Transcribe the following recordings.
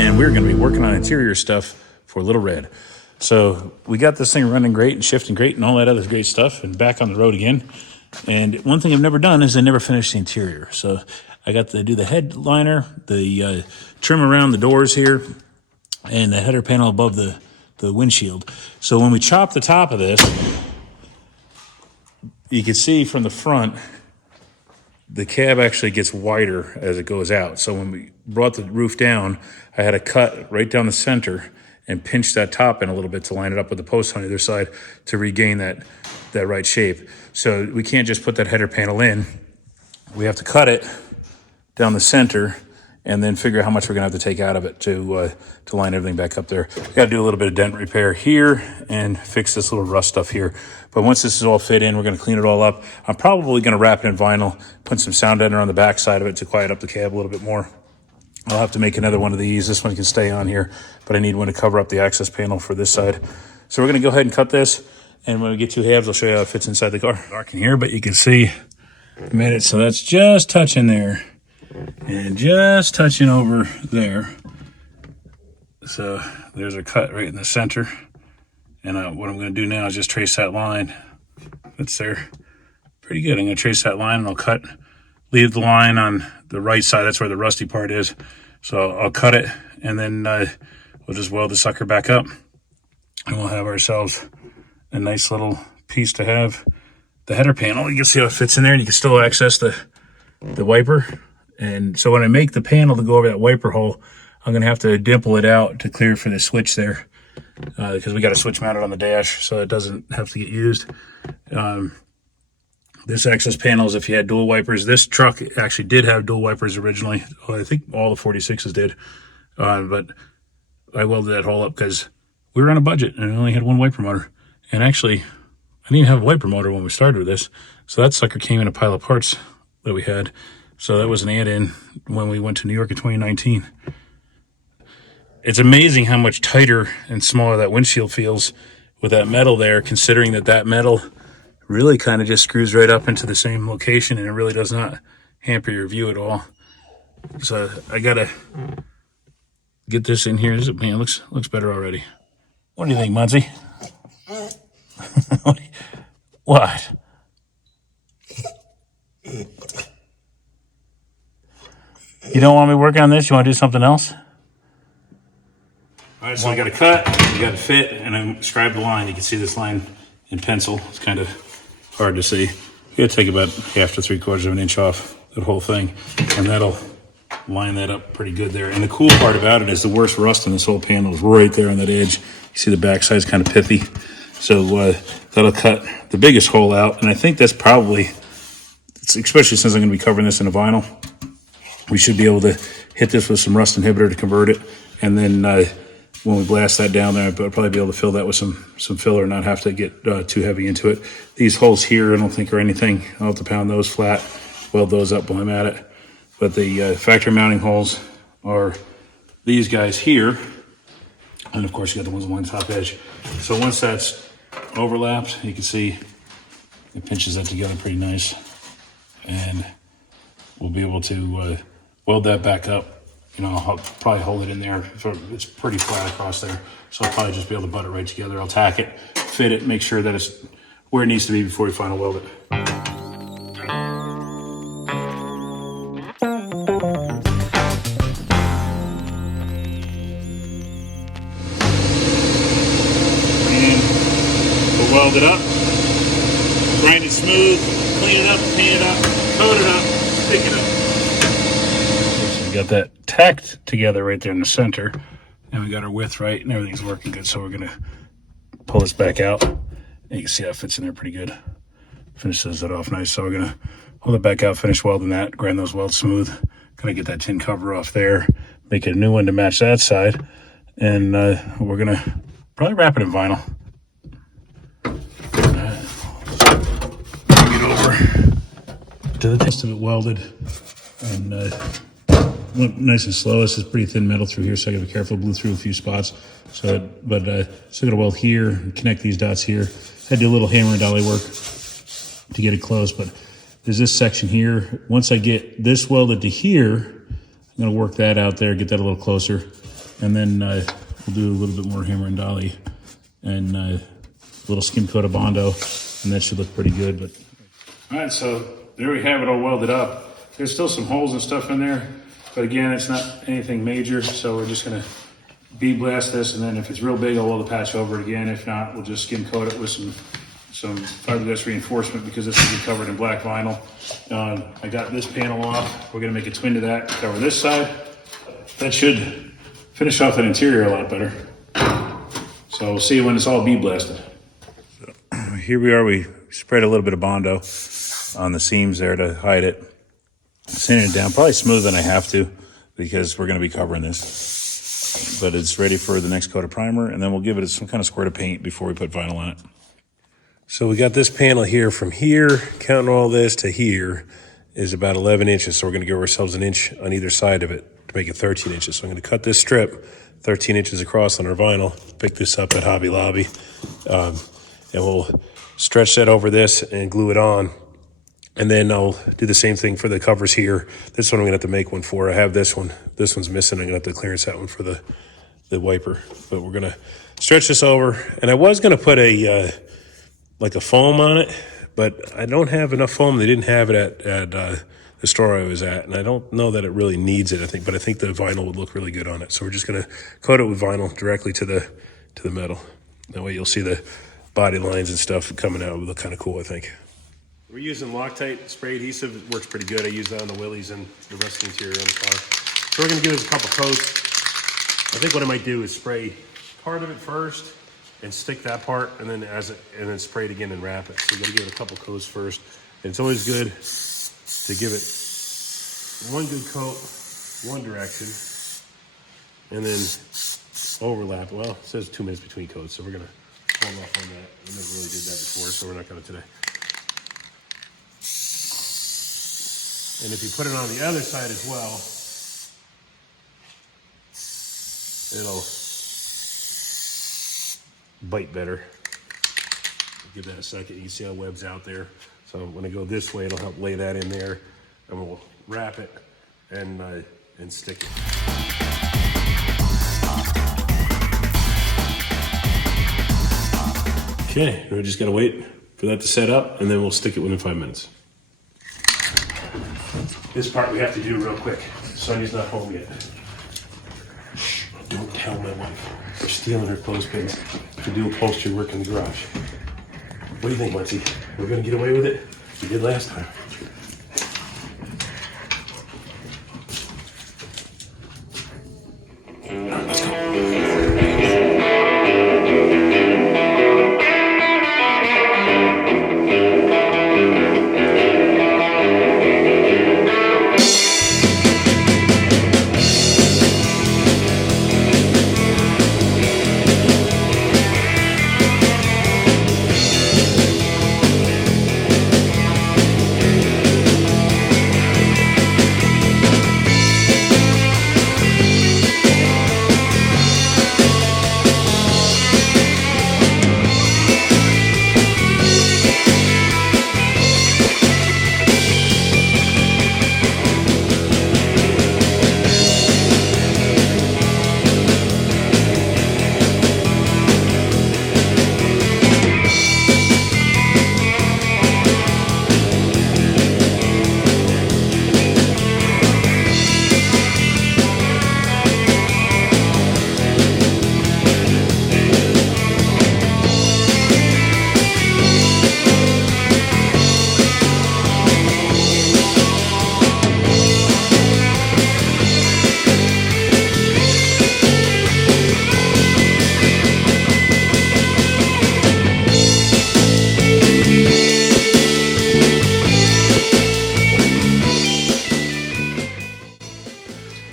and we're going to be working on interior stuff for Lil Red. So we got this thing running great and shifting great and all that other great stuff, and back on the road again. And one thing I've never done is I never finished the interior. So I got to do the headliner, the trim around the doors here, and the header panel above the windshield. So when we chop the top of this, you can see from the front, the cab actually gets wider as it goes out. So when we brought the roof down, I had to cut right down the center and pinch that top in a little bit to line it up with the post on either side to regain that right shape. So we can't just put that header panel in. We have to cut it down the center and then figure out how much we're gonna have to take out of it to line everything back up there. We gotta do a little bit of dent repair here and fix this little rust stuff here. But once this is all fit in, we're gonna clean it all up. I'm probably gonna wrap it in vinyl, put some sound deadener on the back side of it to quiet up the cab a little bit more. I'll have to make another one of these. This one can stay on here, but I need one to cover up the access panel for this side. So we're gonna go ahead and cut this, and when we get two halves, I'll show you how it fits inside the car. Dark in here, but you can see I made it so that's just touching there and just touching over there. So there's a cut right in the center. And what I'm gonna do now is just trace that line. That's there. Pretty good. I'm gonna trace that line and I'll leave the line on the right side. That's where the rusty part is. So I'll cut it and then we'll just weld the sucker back up. And we'll have ourselves a nice little piece to have. The header panel, you can see how it fits in there, and you can still access the wiper. And so when I make the panel to go over that wiper hole, I'm gonna have to dimple it out to clear for the switch there, because we got a switch mounted on the dash so it doesn't have to get used. This access panel is if you had dual wipers. This truck actually did have dual wipers originally. Well, I think all the 46s did, but I welded that hole up because we were on a budget and I only had one wiper motor. And actually, I didn't even have a wiper motor when we started with this. So that sucker came in a pile of parts that we had. So that was an add-in when we went to New York in 2019. It's amazing how much tighter and smaller that windshield feels with that metal there, considering that metal really kind of just screws right up into the same location and it really does not hamper your view at all. So I gotta get this in here. Man, it looks better already. What do you think, Muncie? What? You don't want me working on this? You want to do something else? All right, so I got to cut, you got to fit, and I scribed the line. You can see this line in pencil. It's kind of hard to see. You got to take about 1/2 to 3/4 of an inch off the whole thing, and that'll line that up pretty good there. And the cool part about it is the worst rust in this whole panel is right there on that edge. You see the back side's kind of pithy. So that'll cut the biggest hole out. And I think that's probably, especially since I'm going to be covering this in a vinyl, we should be able to hit this with some rust inhibitor to convert it. And then when we blast that down there, I'll probably be able to fill that with some filler and not have to get too heavy into it. These holes here, I don't think are anything. I'll have to pound those flat, weld those up while I'm at it. But the factory mounting holes are these guys here. And of course you got the ones along the top edge. So once that's overlapped, you can see it pinches that together pretty nice. And we'll be able to weld that back up. You know, I'll probably hold it in there. So it's pretty flat across there. So I'll probably just be able to butt it right together. I'll tack it, fit it, make sure that it's where it needs to be before we final weld it. Weld it up, grind it smooth, clean it up, paint it up, coat it up, stick it up. So we got that tacked together right there in the center, and we got our width right, and everything's working good. So we're gonna pull this back out, and you can see how it fits in there pretty good. Finishes it off nice. So we're gonna pull it back out, finish welding that, grind those welds smooth. Gonna get that tin cover off there, make a new one to match that side, and we're gonna probably wrap it in vinyl. To the test of it welded, and went nice and slow. This is pretty thin metal through here, so I gotta be careful. Blew through a few spots. So, but still gotta weld here and connect these dots here. Had to do a little hammer and dolly work to get it close, but there's this section here. Once I get this welded to here, I'm gonna work that out there, get that a little closer, And then we'll do a little bit more hammer and dolly and a little skim coat of Bondo, and that should look pretty good. But all right, so there we have it all welded up. There's still some holes and stuff in there, but again, it's not anything major, so we're just gonna bead blast this, and then if it's real big, I'll weld the patch over it again. If not, we'll just skim coat it with some fiberglass reinforcement, because this will be covered in black vinyl. I got this panel off. We're gonna make a twin to that, cover this side. That should finish off that interior a lot better. So we'll see when it's all bead blasted. So here we are. We spread a little bit of Bondo on the seams there to hide it. Sanding it down, probably smoother than I have to, because we're gonna be covering this. But it's ready for the next coat of primer, and then we'll give it some kind of squirt of paint before we put vinyl on it. So we got this panel here from here, counting all this to here, is about 11 inches. So we're gonna give ourselves an inch on either side of it to make it 13 inches. So I'm gonna cut this strip 13 inches across on our vinyl, pick this up at Hobby Lobby, and we'll stretch that over this and glue it on. And then I'll do the same thing for the covers here. This one I'm gonna have to make one for. I have this one. This one's missing. I'm gonna have to clearance that one for the wiper. But we're gonna stretch this over. And I was gonna put like a foam on it, but I don't have enough foam. They didn't have it at the store I was at, and I don't know that it really needs it. But I think the vinyl would look really good on it. So we're just gonna coat it with vinyl directly to the metal. That way you'll see the body lines and stuff coming out. It would look kind of cool, I think. We're using Loctite spray adhesive. It works pretty good. I use that on the Willys and the rest of the interior on the car. So we're gonna give this a couple coats. I think what I might do is spray part of it first and stick that part, and then spray it again and wrap it. So you gotta give it a couple coats first. And it's always good to give it one good coat, one direction, and then overlap. Well, it says 2 minutes between coats, so we're gonna hold off on that. We never really did that before, so we're not gonna today. And if you put it on the other side as well, it'll bite better. Give that a second. You can see how web's out there. So when I go this way, it'll help lay that in there, and we'll wrap it and stick it. Okay, we just gotta wait for that to set up, and then we'll stick it within 5 minutes. This part we have to do real quick. Sonya's not home yet. Shh, don't tell my wife. We're stealing her clothespins to do upholstery work in the garage. What do you think, Muncie? We're gonna get away with it? We did last time. Let's go.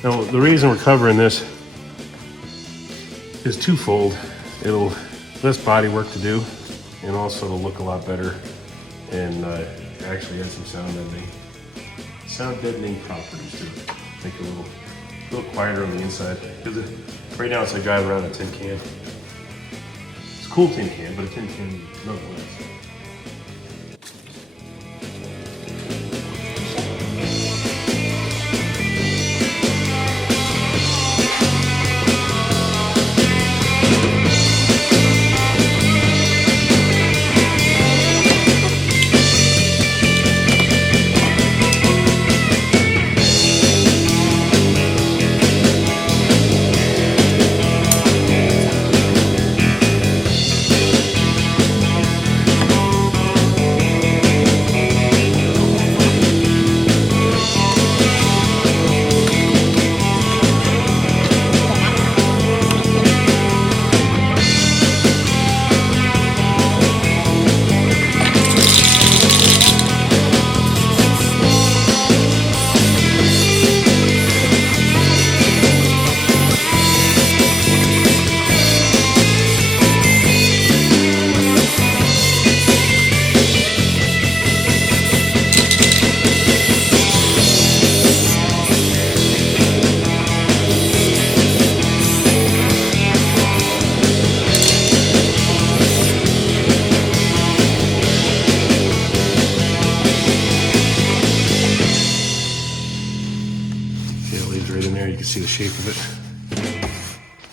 Now, the reason we're covering this is twofold. It'll less body work to do, and also it'll look a lot better, and actually add some sound deadening properties to it. Make it a little quieter on the inside. Because right now it's like driving around a tin can. It's a cool tin can, but a tin can nonetheless. shape of it.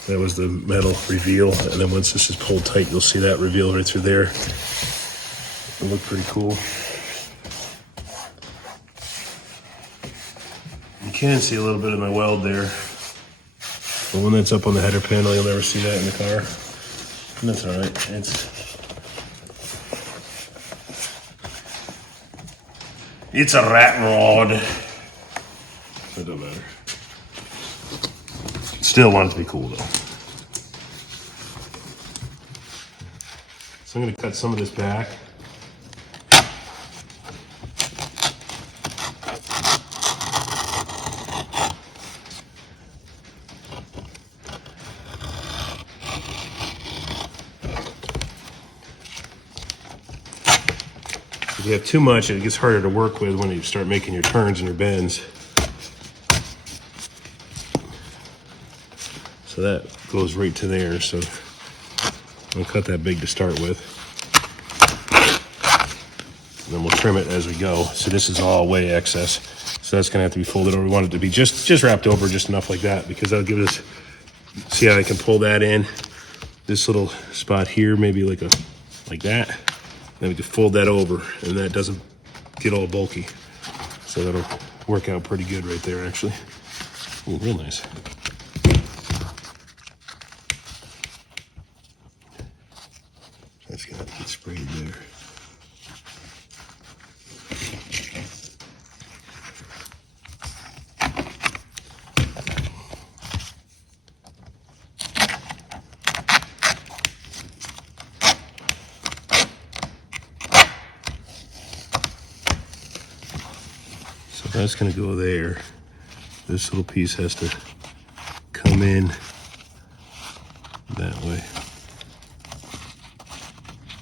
That was the metal reveal, and then once this is pulled tight, you'll see that reveal right through there. It'll look pretty cool. You can see a little bit of my weld there. But when that's up on the header panel, you'll never see that in the car. And that's all right. It's a rat rod. It don't matter. Still want it to be cool though. So I'm gonna cut some of this back. If you have too much, it gets harder to work with when you start making your turns and your bends. So that goes right to there. So I'll cut that big to start with. And then we'll trim it as we go. So this is all way excess. So that's gonna have to be folded over. We want it to be just wrapped over just enough like that, because that'll give us, see how I can pull that in? This little spot here, maybe like that. Then we can fold that over and that doesn't get all bulky. So that'll work out pretty good right there actually. Ooh, real nice. That's gonna get sprayed there. So that's gonna go there. This little piece has to come in that way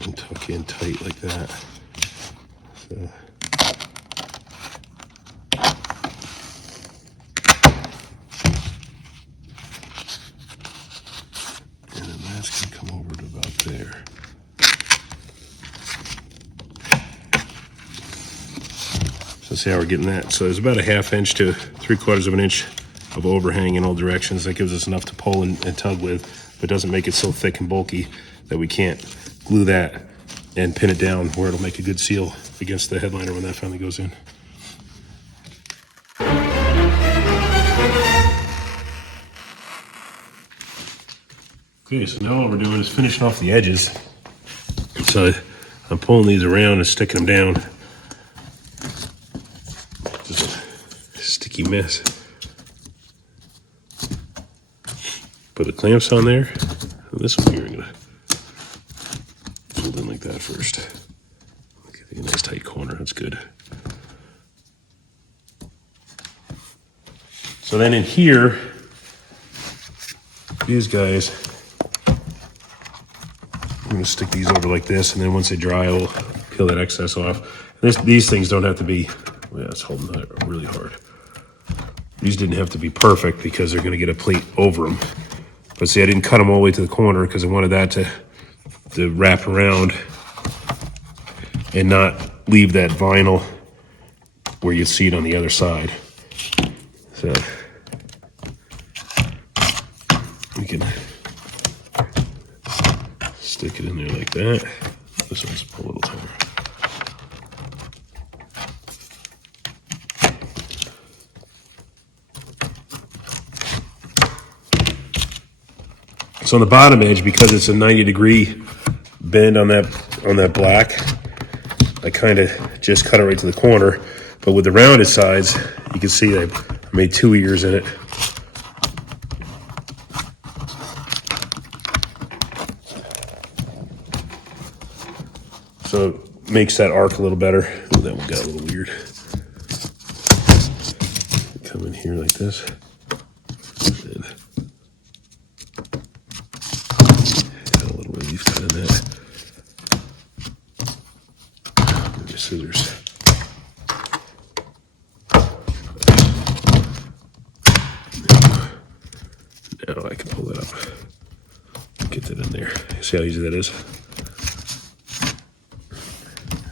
and tuck in tight like that. So. And then that's gonna come over to about there. So see how we're getting that. So there's about a 1/2 inch to 3/4 of an inch of overhang in all directions. That gives us enough to pull and tug with, but doesn't make it so thick and bulky that we can't glue that and pin it down where it'll make a good seal against the headliner when that finally goes in. Okay, so now all we're doing is finishing off the edges. So I'm pulling these around and sticking them down. Just a sticky mess. Put the clamps on there. And this one here, I'm gonna fold in like that first. Get a nice tight corner, that's good. So then in here, these guys, I'm gonna stick these over like this, and then once they dry, I'll peel that excess off. These things don't have to be, yeah, it's holding that really hard. These didn't have to be perfect because they're gonna get a plate over them. But see, I didn't cut them all the way to the corner because I wanted that to wrap around and not leave that vinyl where you see it on the other side. So we can stick it in there like that. This one's a little tighter. So on the bottom edge, because it's a 90-degree bend on that black, I kind of just cut it right to the corner. But with the rounded sides, you can see I made 2 ears in it. So it makes that arc a little better. Ooh, that one got a little weird. Come in here like this. And add a little relief cut in that. Maybe scissors. Now I can pull that up. Get that in there. See how easy that is?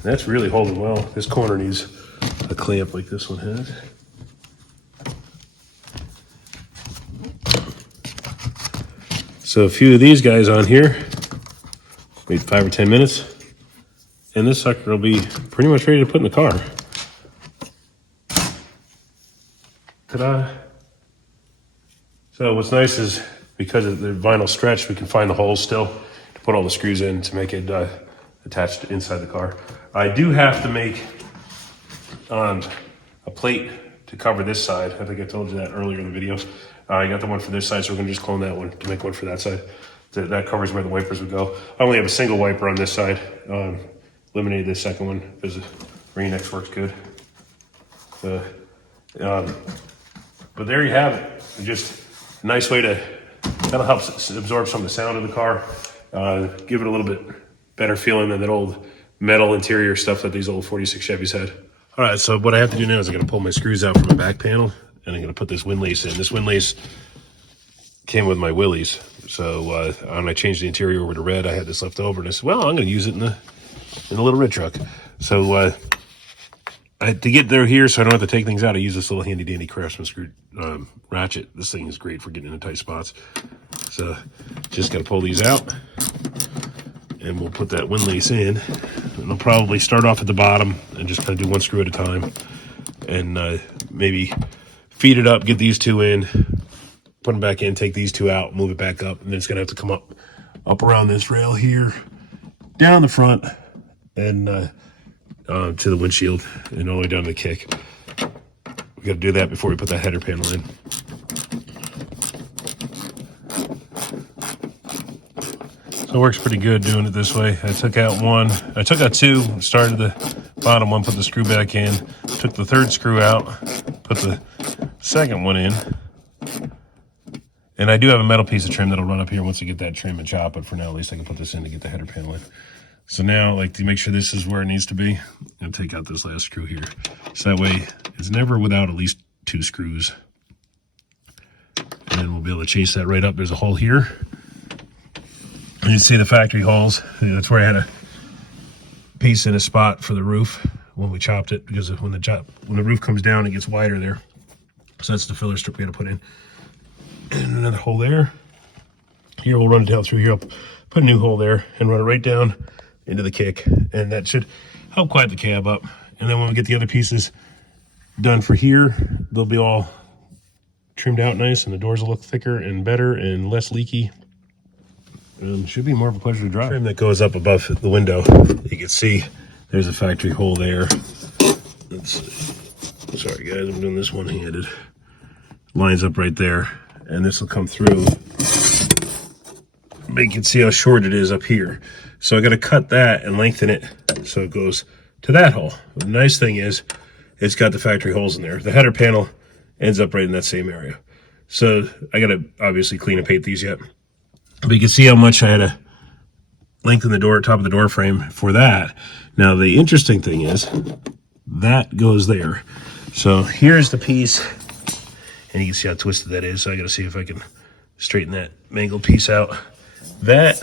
That's really holding well. This corner needs a clamp like this one has. So a few of these guys on here, wait 5 or 10 minutes, and this sucker will be pretty much ready to put in the car. Ta-da. So what's nice is because of the vinyl stretch, we can find the holes still to put all the screws in to make it attached inside the car. I do have to make a plate to cover this side. I think I told you that earlier in the video. I got the one for this side, so we're gonna just clone that one to make one for that side. That covers where the wipers would go. I only have a single wiper on this side. Eliminated this second one because the Rain-X works good. But there you have it. Just a nice way to, that'll help absorb some of the sound of the car. Give it a little bit better feeling than that old metal interior stuff that these old 46 Chevys had. All right, so what I have to do now is I'm gonna pull my screws out from the back panel and I'm gonna put this windlace in. This windlace came with my Willys. So when I changed the interior over to red, I had this left over and I said, well, I'm gonna use it in the Lil Red truck. So I had to get there here so I don't have to take things out. I use this little handy dandy Craftsman screw ratchet. This thing is great for getting into tight spots. So just gotta pull these out and we'll put that windlace in. And I'll probably start off at the bottom and just kind of do one screw at a time and maybe feed it up, get these two in, put them back in, take these two out, move it back up, and then it's gonna have to come up around this rail here, down the front, and to the windshield, and all the way down to the kick. We gotta do that before we put that header panel in. So it works pretty good doing it this way. I took out two, started the bottom one, put the screw back in, took the third screw out, put the second one in. And I do have a metal piece of trim that'll run up here once I get that trim and chop, but for now, at least I can put this in to get the header panel in. So now, like, to make sure this is where it needs to be, I'm gonna take out this last screw here. So that way, it's never without at least two screws. And then we'll be able to chase that right up. There's a hole here. And you see the factory holes. That's where I had a piece in a spot for the roof when we chopped it, because when the roof comes down, it gets wider there. So that's the filler strip we had to put in. And another hole there. Here we'll run it down through here. I'll put a new hole there and run it right down into the kick. And that should help quiet the cab up. And then when we get the other pieces done for here, they'll be all trimmed out nice and the doors will look thicker and better and less leaky. Should be more of a pleasure to drive. Trim that goes up above the window. You can see there's a factory hole there. Let's see. Sorry guys, I'm doing this one-handed. Lines up right there. And this will come through. But you can see how short it is up here. So I got to cut that and lengthen it so it goes to that hole. The nice thing is it's got the factory holes in there. The header panel ends up right in that same area. So I got to obviously clean and paint these yet. But you can see how much I had to lengthen the door, top of the door frame for that. Now the interesting thing is that goes there. So here's the piece. And you can see how twisted that is. So I got to see if I can straighten that mangled piece out. That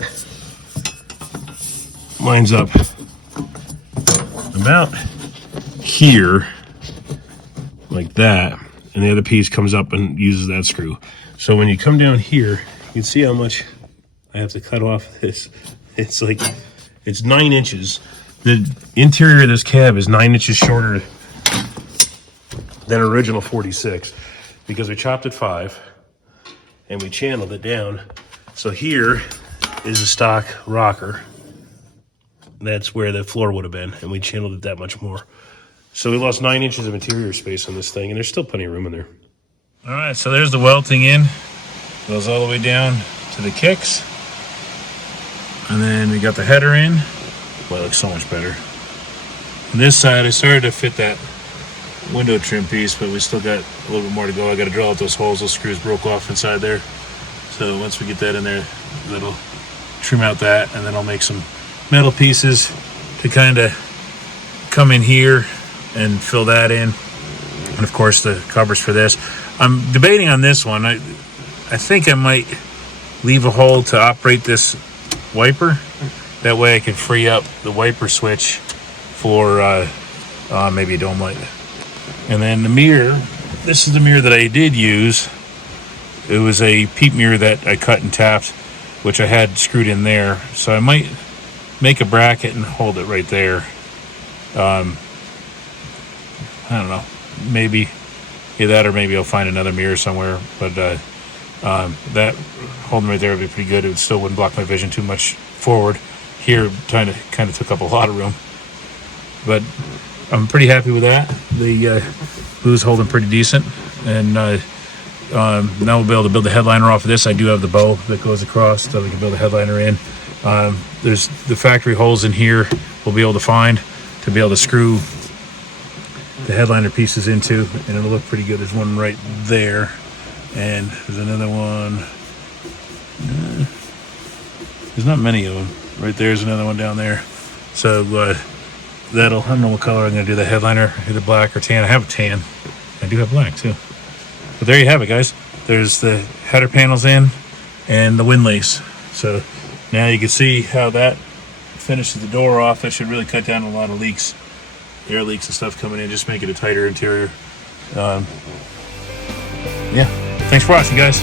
lines up about here, like that. And the other piece comes up and uses that screw. So when you come down here, you can see how much I have to cut off this. It's like, it's 9 inches. The interior of this cab is 9 inches shorter than original 46. Because we chopped at 5 and we channeled it down. So here is a stock rocker. That's where the floor would have been, and we channeled it that much more. So we lost 9 inches of interior space on this thing, and there's still plenty of room in there. All right, so there's the welting in. Goes all the way down to the kicks. And then we got the header in. Well, it looks so much better. On this side, I started to fit that window trim piece, but we still got a little bit more to go. I got to drill out those holes. Those screws broke off inside there. So once we get that in there, that'll trim out that, and then I'll make some metal pieces to kind of come in here and fill that in. And of course the covers for this. I'm debating on this one. I think I might leave a hole to operate this wiper. That way I can free up the wiper switch for maybe a dome light. And then the mirror, this is the mirror that I did use. It was a peep mirror that I cut and tapped which I had screwed in there. So I might make a bracket and hold it right there. I don't know, maybe either that or maybe I'll find another mirror somewhere. But that holding right there would be pretty good. It still wouldn't block my vision too much forward. Here, kind of took up a lot of room. But I'm pretty happy with that. The blue's holding pretty decent. And now we'll be able to build the headliner off of this. I do have the bow that goes across so we can build a headliner in. There's the factory holes in here we'll be able to find to be able to screw the headliner pieces into, and it'll look pretty good. There's one right there, and there's another one. There's not many of them. Right there's another one down there. So that'll, I don't know what color I'm going to do the headliner, either black or tan. I have a tan. I do have black too. But there you have it, guys. There's the header panels in and the windlace. So now you can see how that finishes the door off. That should really cut down a lot of leaks, air leaks and stuff coming in, just make it a tighter interior. Yeah, thanks for watching, guys.